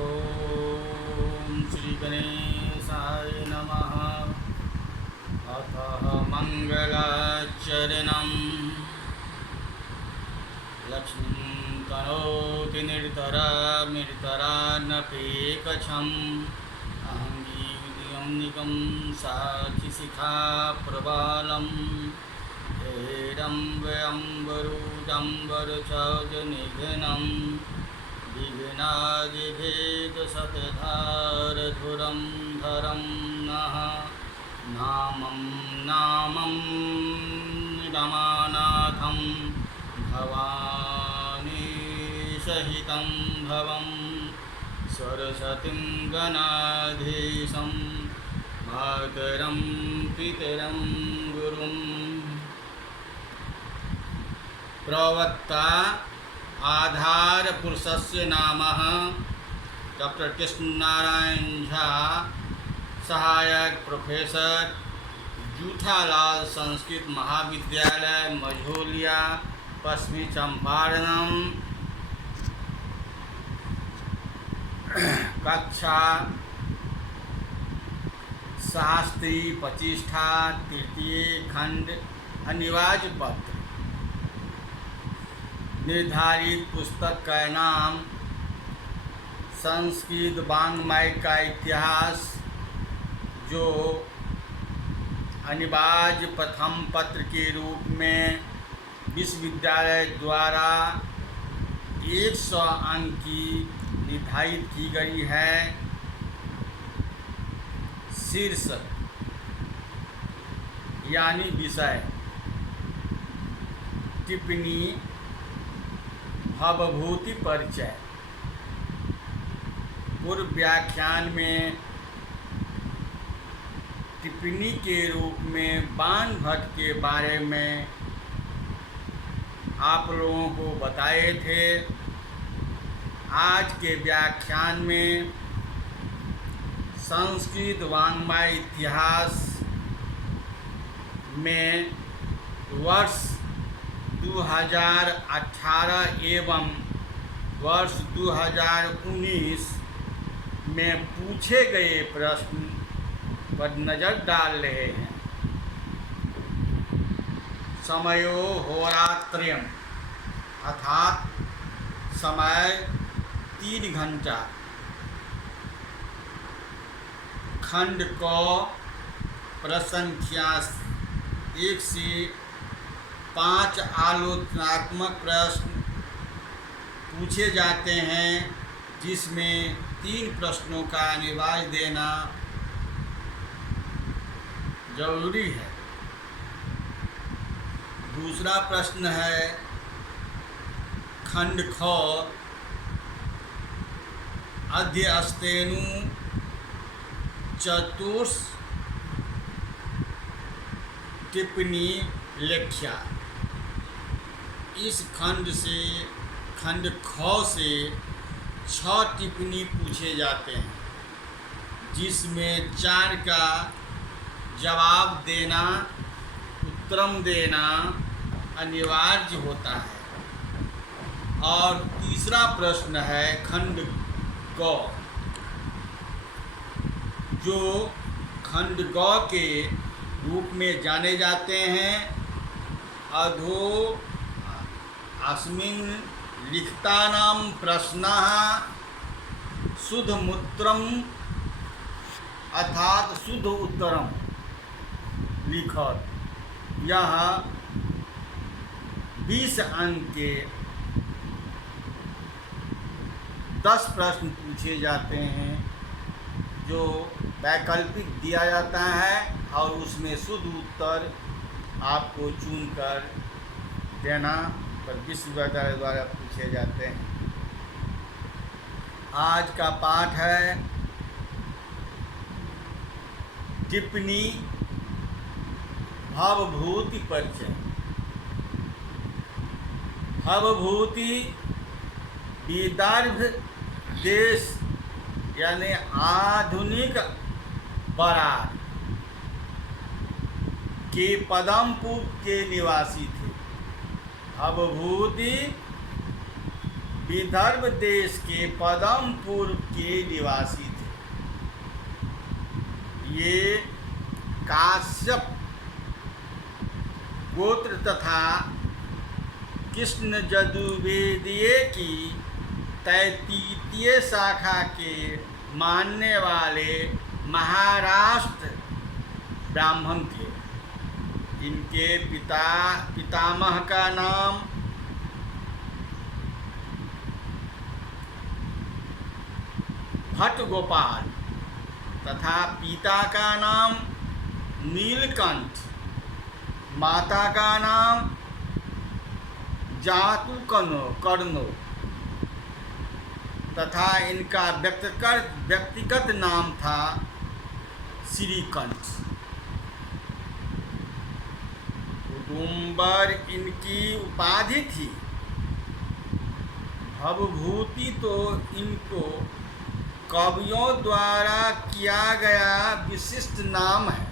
ओम श्री गणेशाय नमः। अथ मंगलाचरणम्। लक्ष्मीं करोति निर्तरान्नपेकछम्। अहं गीर्यं साक्षिशिखा प्रबालम्। हेरम्बम्बरूजम्बरचौजनिघ्नं विघ्नादिभेदशतधारधुरं धरं नः। नामं रमानाथं भवानी सहितं भवं। सरस्वतीं गणाधीशं मातरं पितरं गुरुं। प्रवक्ता आधार पुरुषस्य नामः डॉक्टर कृष्ण नारायण झा, सहायक प्रोफेसर, जूठालाल संस्कृत महाविद्यालय, मझौलिया, पश्चिमी चंपारण। कक्षा शास्त्री प्रतिष्ठा, तृतीय खंड, अनिवार्य पत्र। निर्धारित पुस्तक का नाम संस्कृत वाङ्मय का इतिहास, जो अनिवार्य प्रथम पत्र के रूप में विश्वविद्यालय द्वारा 100 अंक की निर्धारित की गई है। शीर्षक यानी विषय टिप्पणी भवभूति परिचय। पूर्व व्याख्यान में टिप्पणी के रूप में बाणभट्ट के बारे में आप लोगों को बताए थे। आज के व्याख्यान में संस्कृत वाङ्मय इतिहास में वर्ष 2018 एवं वर्ष 2019 में पूछे गए प्रश्न पर नज़र डाल रहे हैं। समयो होरात्र्यम अर्थात समय 3 घंटा। खंड क प्रसंख्या 1 से 5 आलोचनात्मक प्रश्न पूछे जाते हैं, जिसमें 3 प्रश्नों का अनिवार्य देना जरूरी है। दूसरा प्रश्न है खंड ख अध्यस्तेनु चतुर्थ टिप्पणी लेख्या। इस खंड ख से 6 टिप्पणी पूछे जाते हैं, जिसमें 4 का जवाब देना, उत्तरम देना अनिवार्य होता है। और तीसरा प्रश्न है खंड ग, जो खंड ग के रूप में जाने जाते हैं। अधो अस्मिन् लिखितानां प्रश्नाः शुद्धमूत्रम अर्थात शुद्ध उत्तरम लिखत। यह 20 अंक के 10 प्रश्न पूछे जाते हैं, जो वैकल्पिक दिया जाता है और उसमें शुद्ध उत्तर आपको चुनकर देना पर विश्वविद्यालय द्वारा पूछे जाते हैं। आज का पाठ है टिप्पणी भवभूति परिचय। भवभूति विदर्भ देश यानी आधुनिक बरार के पदमपुर के निवासी थे। भवभूति विदर्भ देश के पदमपुर के निवासी थे। ये काश्यप गोत्र तथा कृष्ण यजुर्वेदीय की 33 शाखा के मानने वाले महाराष्ट्र ब्राह्मण थे। इनके पितामह का नाम भट्ट गोपाल तथा पिता का नाम नीलकंठ, माता का नाम जातु कर्णो तथा इनका व्यक्तिगत नाम था श्रीकंठ। कुटुंबर इनकी उपाधि थी। भवभूति तो इनको कवियों द्वारा किया गया विशिष्ट नाम है।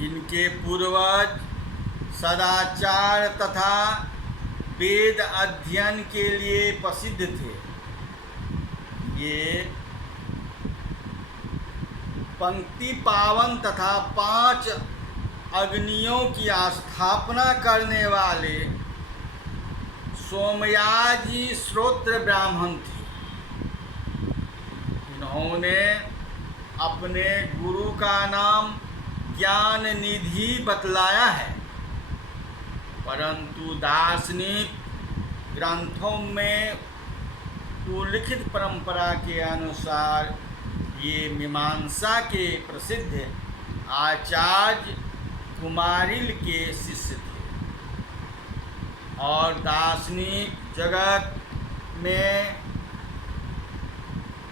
इनके पूर्वज सदाचार तथा वेद अध्ययन के लिए प्रसिद्ध थे। ये पंक्ति पावन तथा 5 अग्नियों की स्थापना करने वाले सोमयाजी श्रोत्र ब्राह्मण थे। इन्होंने अपने गुरु का नाम ज्ञान निधि बतलाया है, परंतु दार्शनिक ग्रंथों में उल्लिखित परंपरा के अनुसार ये मीमांसा के प्रसिद्ध आचार्य कुमारिल के शिष्य थे और दार्शनिक जगत में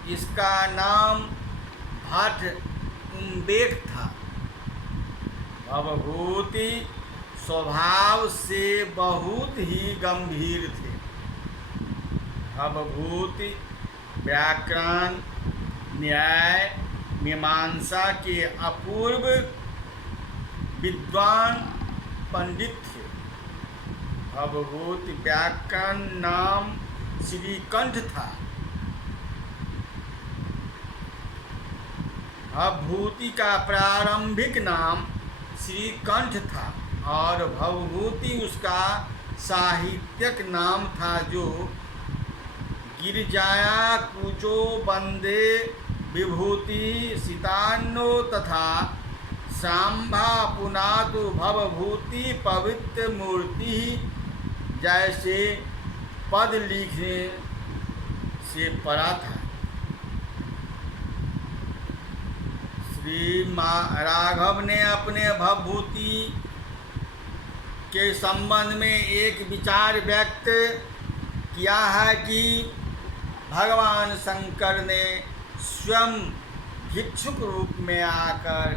इसका नाम भट्ट उम्बेक था। भवभूति स्वभाव से बहुत ही गंभीर थे। भवभूति व्याकरण, न्याय, मीमांसा के अपूर्व विद्वान पंडित थे। भवभूति व्याकरण नाम श्रीकंठ था। भवभूति का प्रारंभिक नाम श्रीकंठ था और भवभूति उसका साहित्यिक नाम था, जो गिरिजाया कुचो वंदे विभूति सीतान्नो तथा सांभा पुनातु भवभूति पवित्र मूर्ति जैसे पद लिखने से परा था। श्री राघव ने अपने भवभूति के संबंध में एक विचार व्यक्त किया है कि भगवान शंकर ने स्वयं भिक्षुक रूप में आकर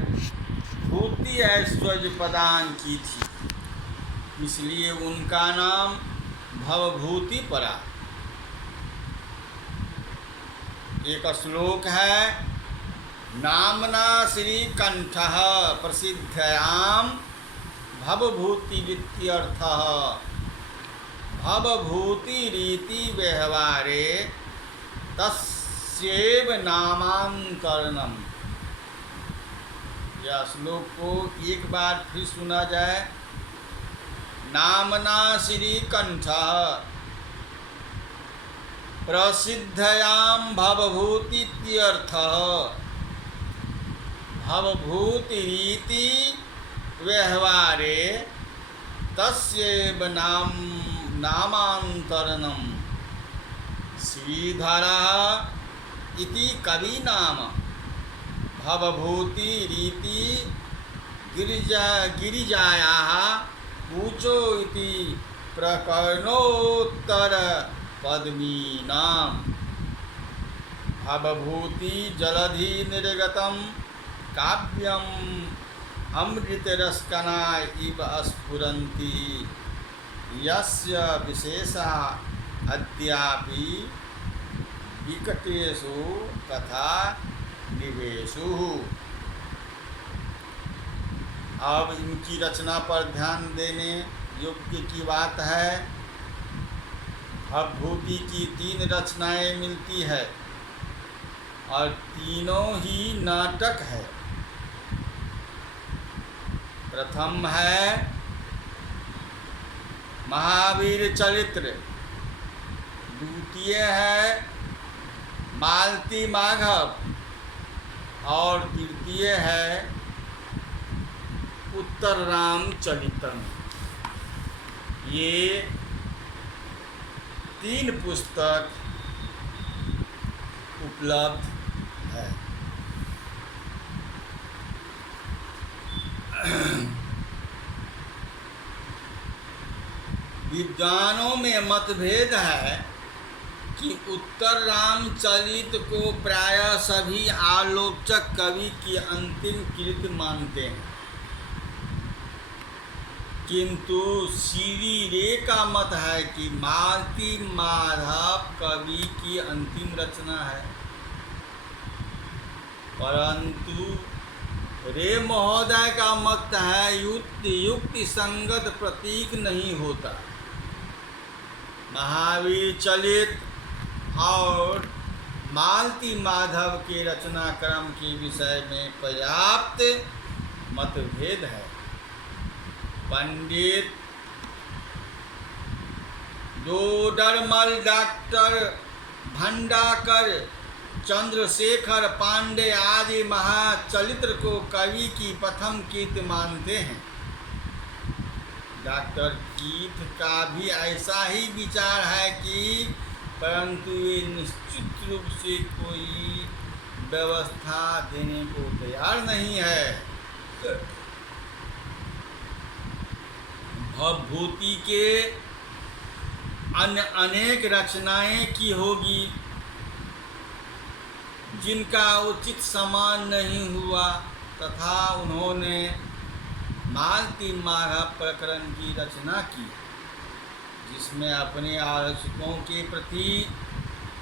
भूति ऐश्वर्य प्रदान की थी, इसलिए उनका नाम भवभूति पड़ा। एक श्लोक है, नामना श्रीकंठः प्रसिद्धयां भवभूति वित्यर्थः भवभूति रीति व्यवहारे तस्यैव नामांतरणम्। यह श्लोक को एक बार फिर सुना जाए। नामना श्रीकंठः प्रसिद्धयां भवभूतीत्यर्थः भवभूति रीति व्यवहारे तस्यैव नामांतरणम्। श्रीधरः इति कवि नाम भवभूति रीति गिरिजायाः कूचो इति प्रकरणोत्तर पद्मीनाम्। भवभूति जलधि निर्गतं काव्यम् अमृतरसकणा इव स्फुरन्ति यस्य विशेषा अद्यापि विकटेषु तथा निवेशु। अब इनकी रचना पर ध्यान देने योग्य की बात है भवभूति की 3 रचनाएं मिलती है और तीनों ही नाटक है। प्रथम है महावीर चरित्र, द्वितीय है मालती माधव और तृतीय है उत्तर रामचरितम। ये 3 पुस्तक उपलब्ध है। विद्वानों में मतभेद है कि उत्तर रामचरित को प्रायः सभी आलोचक कवि की अंतिम कृति मानते हैं, किंतु श्री रे का मत है कि मालती माधव कवि की अंतिम रचना है। परंतु रे महोदय का मत है युक्ति संगत प्रतीक नहीं होता। महावीर चरित और मालती माधव के रचना क्रम के विषय में पर्याप्त मतभेद है। पंडित डोडरमल, डॉक्टर भंडाकर, चंद्रशेखर पांडे आदि महाचरित्र को कवि की प्रथम कृति मानते हैं। डॉक्टर कीथ का भी ऐसा ही विचार है कि परंतु ये निश्चित रूप से कोई व्यवस्था देने को तैयार नहीं है। भवभूति के अन्य अनेक रचनाएं की होगी जिनका उचित सम्मान नहीं हुआ, तथा उन्होंने मालती माधव प्रकरण की रचना की, जिसमें अपने आलोचकों के प्रति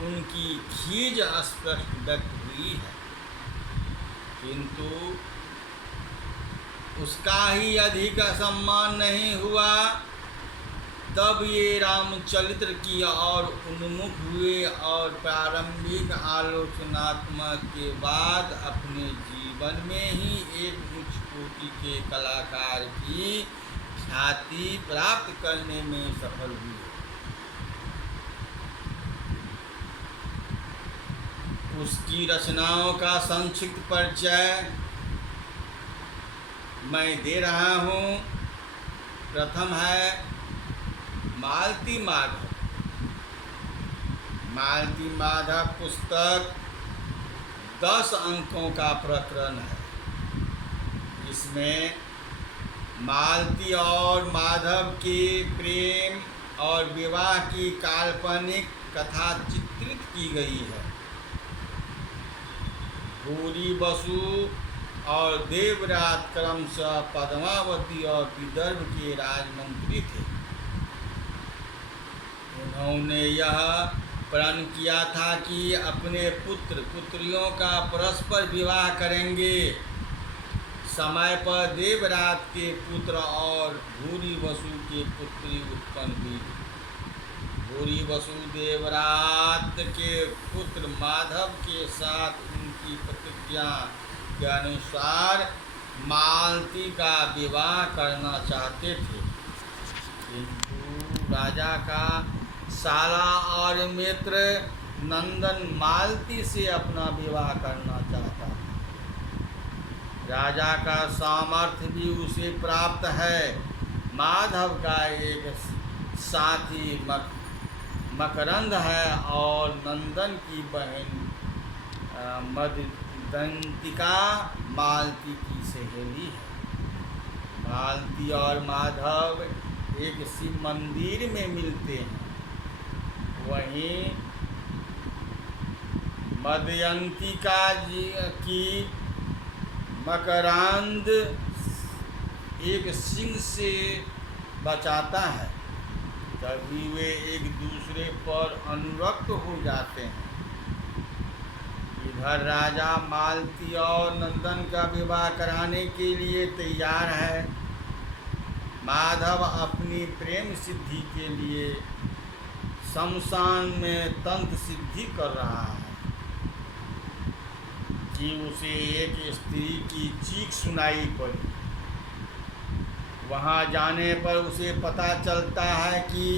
उनकी खीज स्पष्ट व्यक्त हुई है, किंतु उसका ही अधिक सम्मान नहीं हुआ। तब ये रामचरित्र की ओर उन्मुख हुए और प्रारंभिक आलोचनात्मक के बाद अपने जीवन में ही एक उच्च कोटि के कलाकार की ख्याति प्राप्त करने में सफल हुए। उसकी रचनाओं का संक्षिप्त परिचय मैं दे रहा हूँ। प्रथम है मालती माधव। मालती माधव पुस्तक 10 अंकों का प्रकरण है। इसमें मालती और माधव के प्रेम और विवाह की काल्पनिक कथा चित्रित की गई है। भूरी बसु और देवरात क्रमशः पद्मावती और विदर्भ के राजमंत्री थे। उन्होंने यह प्रण किया था कि अपने पुत्र पुत्रियों का परस्पर विवाह करेंगे। समय पर देवरात के पुत्र और भूरी वसु के पुत्री उत्पन्न हुई। भूरी वसु देवरात के पुत्र माधव के साथ उनकी प्रतिज्ञा के अनुसार मालती का विवाह करना चाहते थे, किंतु राजा का साला और मित्र नंदन मालती से अपना विवाह करना चाहता था। राजा का सामर्थ्य भी उसे प्राप्त है। माधव का एक साथी मकरंद है और नंदन की बहन मददंतिका मालती की सहेली है। मालती और माधव एक शिव मंदिर में मिलते हैं। वहीं मदयंतिका जी की मकरंद एक सिंह से बचाता है। तभी वे एक दूसरे पर अनुरक्त हो जाते हैं। इधर राजा मालती और नंदन का विवाह कराने के लिए तैयार है। माधव अपनी प्रेम सिद्धि के लिए शमशान में तंत्र सिद्धि कर रहा है कि उसे एक स्त्री की चीख सुनाई पड़ी। वहाँ जाने पर उसे पता चलता है कि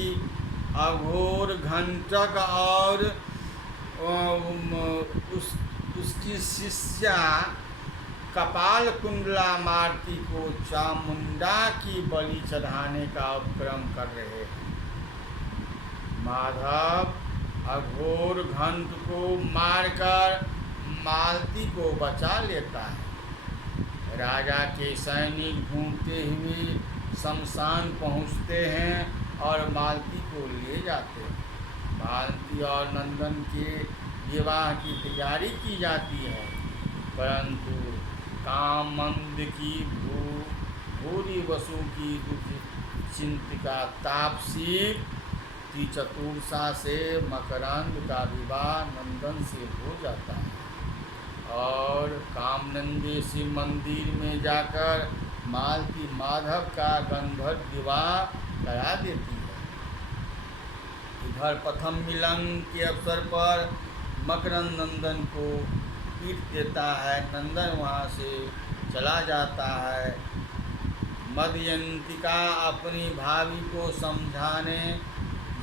अघोर घंटक और उसकी शिष्या कपाल कुंडला मारती को चामुंडा की बलि चढ़ाने का उपक्रम कर रहे हैं। माधव अघोर घंट को मारकर मालती को बचा लेता है। राजा के सैनिक ढूंढते हुए शमशान पहुंचते हैं और मालती को ले जाते हैं। मालती और नंदन के विवाह की तैयारी की जाती है, परंतु कामंद की भूरी वसु की चिंतिका तापसी की चतुर्सा से मकरंद का विवाह नंदन से हो जाता है और कामनंदेशी मंदिर में जाकर मालती माधव का गंधर्व विवाह करा देती है। इधर प्रथम मिलन के अवसर पर मकरंद नंदन को पीट देता है। नंदन वहाँ से चला जाता है। मदयंतिका अपनी भाभी को समझाने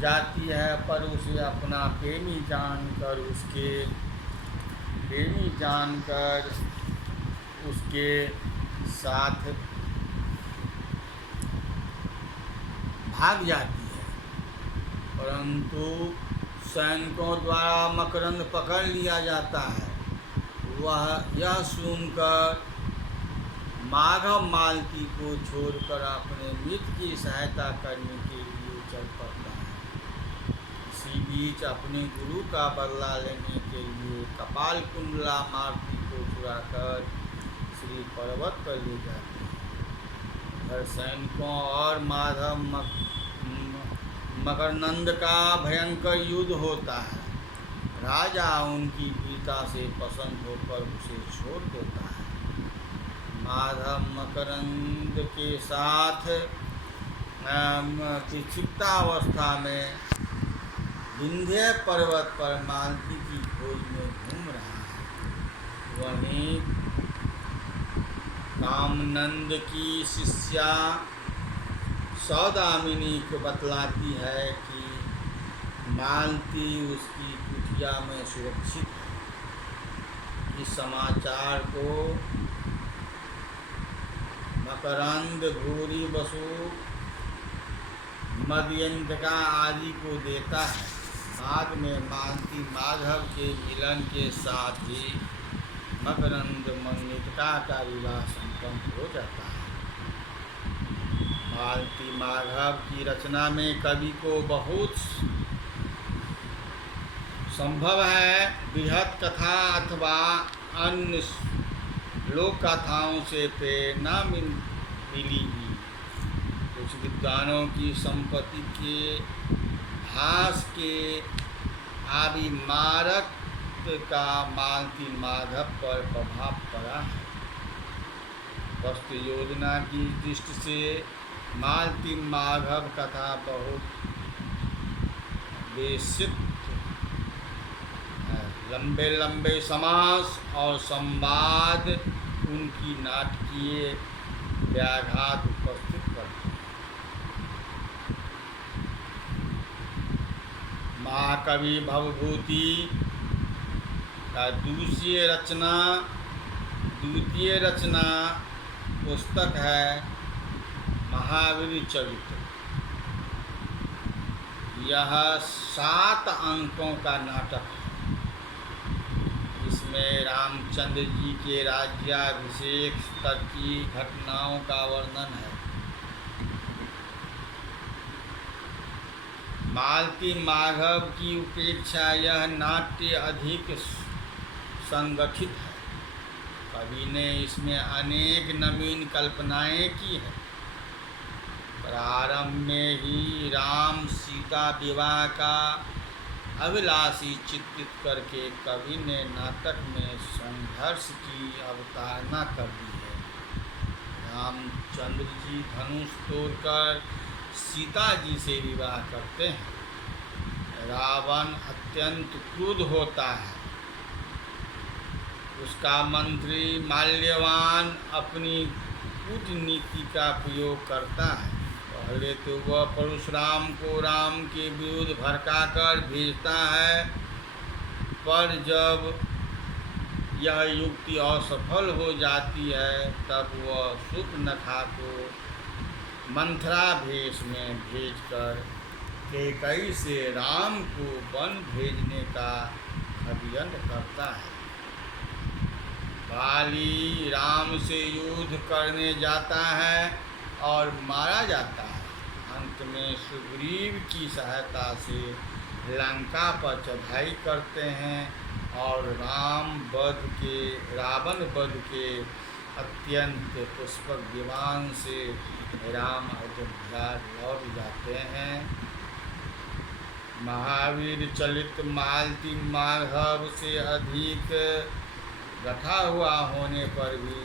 जाती है, पर उसे अपना प्रेमी जानकर उसके साथ भाग जाती है, परंतु सैनिकों द्वारा मकरंद पकड़ लिया जाता है। वह यह सुनकर माधव मालती को छोड़कर अपने मित्र की सहायता करने के लिए चल पड़ता है। इसी बीच अपने गुरु का बदला लेने के लिए कपाल कुंडला मालती को चुराकर श्री पर्वत पर ले जाते हैं। उधर सैनिकों और माधव मकरनंद का भयंकर युद्ध होता है। राजा उनकी वीरता से प्रसन्न होकर उसे छोड़ देता है। माधव मकरंद के साथ चिकित्सावस्था में विंध्य पर्वत पर मालती की खोज में घूम रहा है। वहीं कामनंद की शिष्या सौदामिनी को बतलाती है कि मालती उसकी कुटिया में सुरक्षित है। इस समाचार को मकरंद भूरी वसु मदयंतिका आदि को देता है। बाद में मालती माधव के मिलन के साथ ही मकरंद मदयंतिका का विवाह संपन्न हो जाता है। मालती माधव की रचना में कवि को बहुत संभव है बृहत कथा अथवा अन्य लोक कथाओं से प्रेरणा मिली। कुछ विद्वानों की संपत्ति के भास के आभिमारक का मालती माधव पर प्रभाव पड़ा है। वस्तु योजना की दृष्टि से मालती माधव कथा बहुत बेसिक है। लंबे लंबे समास और संवाद उनकी नाटकीय व्याघात उपस्थित करते हैं। महाकवि भवभूति का द्वितीय रचना पुस्तक है महावीर चरित्र। यह 7 अंकों का नाटक है। इसमें रामचंद्र जी के राज्याभिषेक तक की घटनाओं का वर्णन है। मालती माधव की उपेक्षा यह नाट्य अधिक संगठित है। कवि ने इसमें अनेक नवीन कल्पनाएं की हैं। प्रारंभ में ही राम सीता विवाह का अभिलाषी चित्रित करके कवि ने नाटक में संघर्ष की अवतारणा कर दी है। रामचंद्र जी धनुष तोड़कर सीता जी से विवाह करते हैं। रावण अत्यंत क्रुद्ध होता है। उसका मंत्री माल्यवान अपनी कूटनीति का प्रयोग करता है। पहले तो वह परशुराम को राम के विरुद्ध भड़काकर भेजता है, पर जब यह युक्ति असफल हो जाती है तब वह शूर्पणखा को मंथरा भेष में भेजकर कैकेयी से राम को वन भेजने का षड्यंत्र करता है। बाली राम से युद्ध करने जाता है और मारा जाता है। अंत में सुग्रीव की सहायता से लंका पर चढ़ाई करते हैं और रावण वध के अत्यंत पुष्पक विमान से राम अयोध्या लौट जाते हैं। महावीर चलित मालती माधव से अधिक रखा हुआ होने पर भी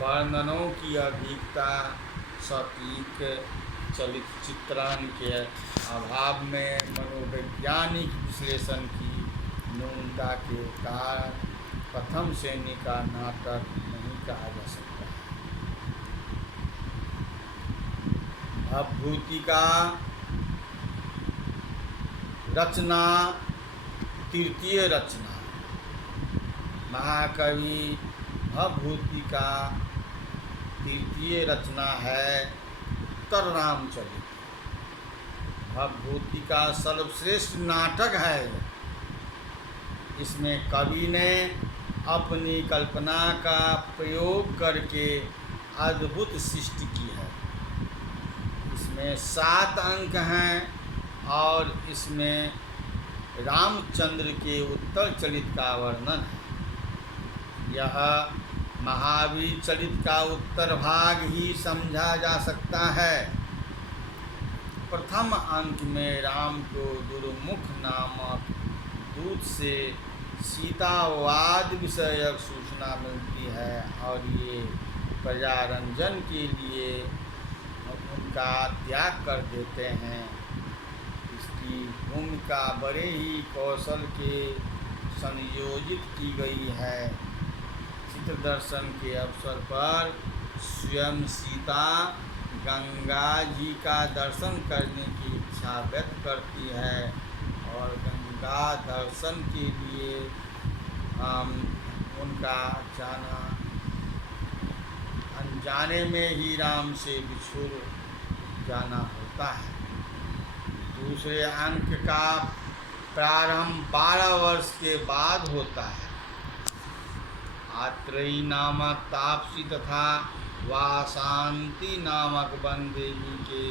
वर्णनों की अधिकता सटीक चलित चित्रण के अभाव में मनोवैज्ञानिक विश्लेषण की न्यूनता के कारण प्रथम श्रेणी का नाटक नहीं कहा जा सकता। भवभूति का रचना तृतीय रचना। महाकवि भवभूति का तृतीय रचना है उत्तर रामचरित। भवभूति का सर्वश्रेष्ठ नाटक है। इसमें कवि ने अपनी कल्पना का प्रयोग करके अद्भुत सृष्टि की है। इसमें 7 अंक हैं और इसमें रामचंद्र के उत्तर चरित का वर्णन है। यह महावीर चरित का उत्तर भाग ही समझा जा सकता है। प्रथम अंक में राम को दुर्मुख नामक दूत से सीतावाद विषयक सूचना मिलती है और ये प्रजारंजन के लिए उनका त्याग कर देते हैं। इसकी भूमिका बड़े ही कौशल के संयोजित की गई है। चित्र दर्शन के अवसर पर स्वयं सीता गंगा जी का दर्शन करने की इच्छा व्यक्त करती है और गंगा दर्शन के लिए उनका जाना अनजाने में ही राम से बिछुड़ जाना होता है। दूसरे अंक का प्रारंभ 12 वर्ष के बाद होता है। आत्रेयी नामक तापसी तथा वासंती नामक वन देवी के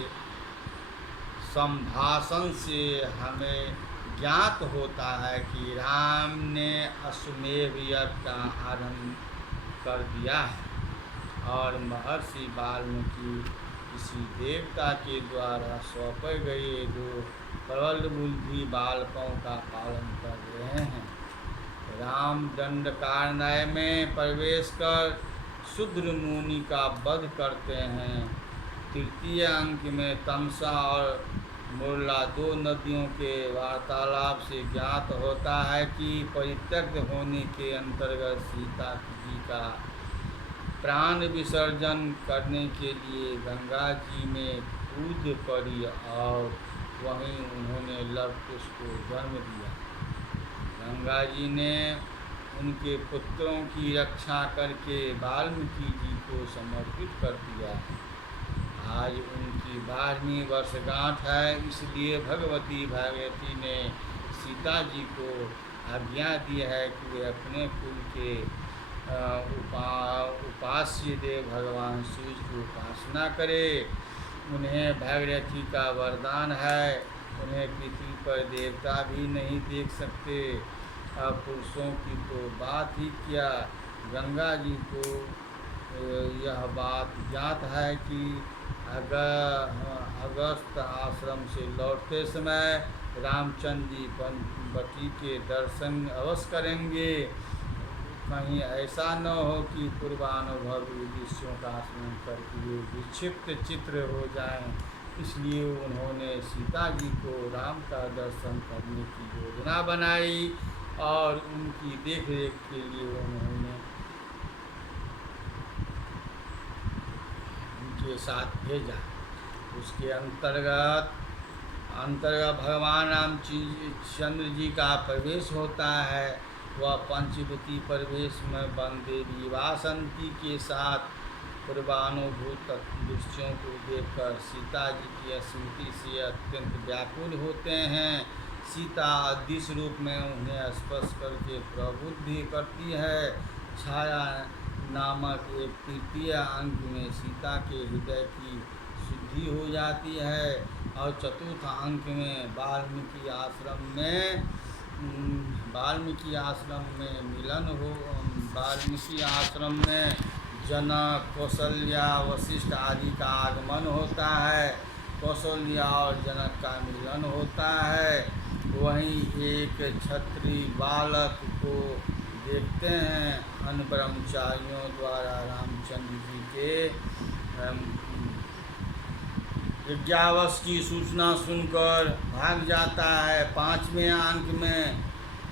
संभाषण से हमें ज्ञात होता है कि राम ने अश्वमेध यज्ञ का आरंभ कर दिया है और महर्षि वाल्मीकि किसी देवता के द्वारा सौंपे गए 2 प्रबल बुद्धि बालकों का पालन कर रहे हैं। राम दंडकारण्य में प्रवेश कर शूद्र मुनि का वध करते हैं। तृतीय अंक में तमसा और मुरला 2 नदियों के वार्तालाप से ज्ञात होता है कि परित्यक्त होने के अंतर्गत सीता जी का प्राण विसर्जन करने के लिए गंगा जी में कूद पड़ी और वहीं उन्होंने लव कुश को जन्म दिया। गंगा जी ने उनके पुत्रों की रक्षा करके वाल्मीकि जी को समर्पित कर दिया। आज उनकी 12वीं वर्षगांठ है, इसलिए भगवती भागवती ने सीता जी को आज्ञा दी है कि वे अपने कुल के उपास्य देव भगवान सूर्य की उपासना करें। उन्हें भागीरथी का वरदान है। उन्हें पृथ्वी पर देवता भी नहीं देख सकते। अब पुरुषों की तो बात ही क्या। गंगा जी को यह बात ज्ञात है कि अगस्त आश्रम से लौटते समय रामचंद्र जी पंचवटी के दर्शन अवश्य करेंगे। कहीं ऐसा न हो कि पूर्वानुभवी दृश्यों का स्मरण करके वे विक्षिप्त चित्र हो जाएं। इसलिए उन्होंने सीता जी को राम का दर्शन करने की योजना बनाई और उनकी देखरेख के लिए उन्होंने उनके साथ भेजा। उसके अंतर्गत भगवान रामचंद्र जी का प्रवेश होता है। वह पंचवटी प्रवेश में वन देवी वासंती के साथ पूर्वानुभूत दृश्यों को देखकर सीता जी की स्मृति से अत्यंत व्याकुल होते हैं। सीता अदृश्य रूप में उन्हें स्पर्श करके प्रबुद्ध भी करती है। छाया नामक एक तृतीय अंक में सीता के हृदय की शुद्धि हो जाती है और चतुर्थ अंक में वाल्मीकि आश्रम में मिलन हो। वाल्मीकि आश्रम में जनक, कौशल्या, वशिष्ठ आदि का आगमन होता है। कौशल्या और जनक का मिलन होता है। वहीं एक क्षत्रिय बालक को देखते हैं। अन्य ब्रह्मचारियों द्वारा रामचंद्र जी के यज्ञावश की सूचना सुनकर भाग जाता है। 5वें अंक में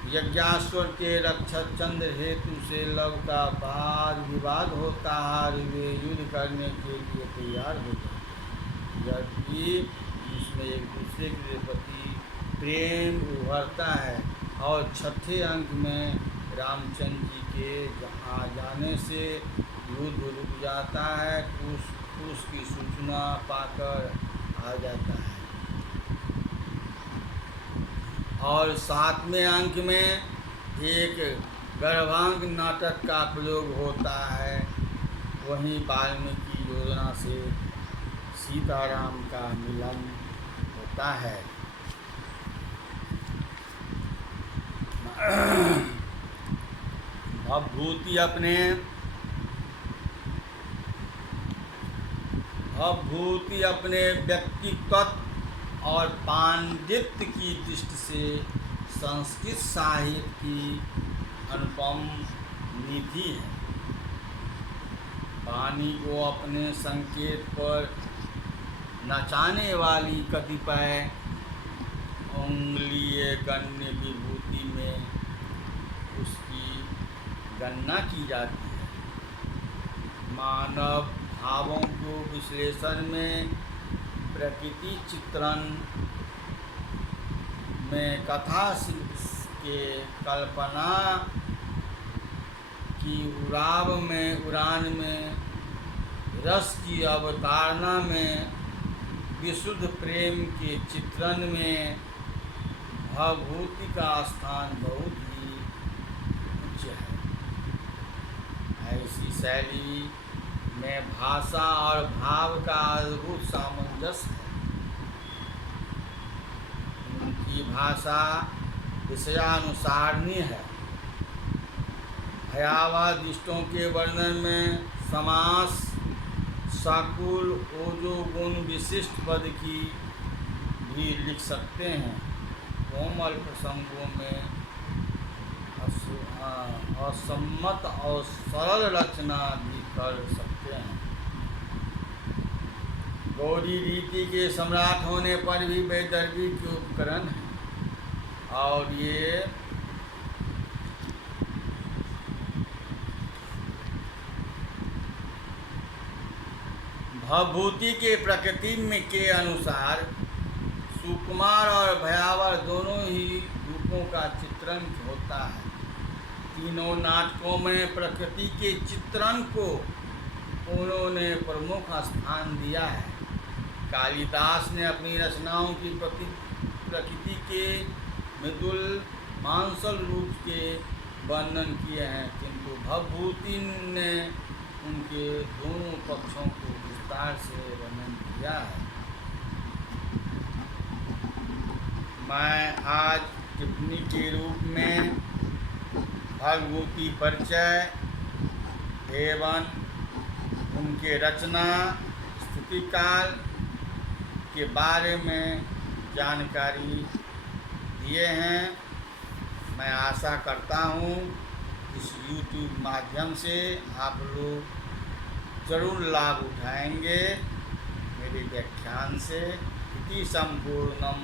यज्ञाश्वर के रक्षक चंद्र हेतु से लव का वाद विवाद होता है। वे युद्ध करने के लिए तैयार हो जाते हैं, जबकि इसमें एक दूसरे के प्रति प्रेम उभरता है। और 6ठे अंक में रामचंद्र जी के आ जाने से युद्ध रुक जाता है। कुश की सूचना पाकर आ जाता है। और 7वें अंक में एक गर्भांग नाटक का प्रयोग होता है। वहीं वाल्मीकि योजना से सीताराम का मिलन होता है। भवभूति अपने व्यक्तित्व और पांडित्य की दृष्टि से संस्कृत साहित्य की अनुपम निधि है। वाणी को अपने संकेत पर नचाने वाली कतिपय अंगुलीय गण्य विभूति में उसकी गणना की जाती है। मानव भावों को विश्लेषण में, प्रकृति चित्रण में, कथा के कल्पना की उड़ान में, रस की अवतारणा में, विशुद्ध प्रेम के चित्रण में भवभूति का स्थान बहुत ही उच्च है। ऐसी शैली में भाषा और भाव का अद्भुत सामंजस्य है। उनकी भाषा विषयानुसारणी है। भयावह दृष्टों के वर्णन में समास, शाकुल, ओजो गुण विशिष्ट पद की भी लिख सकते हैं। कोमल प्रसंगों में असम्मत और सरल रचना भी कर सकते हैं। गौड़ी रीति के सम्राट होने पर भी वैदर्भी के उपकरण हैं। और ये भवभूति के प्रकृति में के अनुसार सुकुमार और भयावह दोनों ही रूपों का चित्रण होता है। तीनों नाटकों में प्रकृति के चित्रण को उन्होंने प्रमुख स्थान दिया है। कालिदास ने अपनी रचनाओं की प्रकृति के मृदुल मांसल रूप के वर्णन किए हैं, किंतु भवभूति ने उनके दोनों पक्षों को विस्तार से वर्णन किया है। मैं आज टिप्पणी के रूप में भवभूति परिचय एवं उनके रचना स्तुतिकाल के बारे में जानकारी दिए हैं। मैं आशा करता हूँ इस YouTube माध्यम से आप लोग ज़रूर लाभ उठाएंगे। मेरे व्याख्यान से इति संपूर्णम।